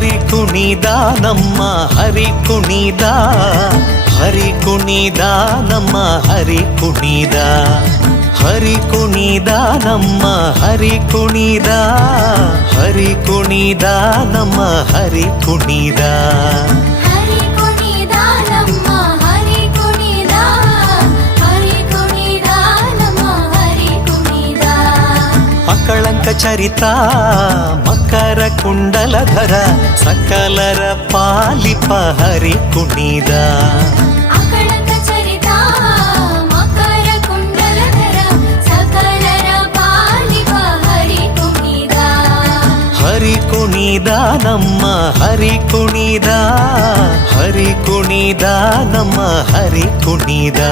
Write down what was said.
ಹರಿ ಕುಣಿದ ನಮ್ಮ ಹರಿ ಕುಣಿದ ಹರಿ ಕುಣಿದ ನಮ್ಮ ಹರಿ ಕುಣಿದ ಹರಿ ಕುಣಿದ ನಮ್ಮ ಹರಿ ಕುಣಿದ ಹರಿ ಕುಣಿದ ನಮ್ಮ ಹರಿ ಕುಣಿದ ಹರಿ ಕುಣಿದ ನಮ್ಮ ಹರಿ ಕುಣಿದ ಹರಿ ಕುಣಿದ ನಮ್ಮ ಹರಿ ಕುಣಿದ ಅಕಳಂಕ ಚರಿತ ಮಕರ ಕುಂಡಲಧರ ಸಕಲರ ಪಾಲಿಪ ಹರಿ ಕುಣಿದ ಅಕಳಂಕ ಚರಿತ ಮಕರ ಕುಂಡಲಧರ ಸಕಲರ ಪಾಲಿಪ ಹರಿ ಕುಣಿದ ಹರಿ ಕುಣಿದ ನಮ್ಮ ಹರಿ ಕುಣಿದ ಹರಿ ಕುಣಿದ ನಮ್ಮ ಹರಿ ಕುಣಿದ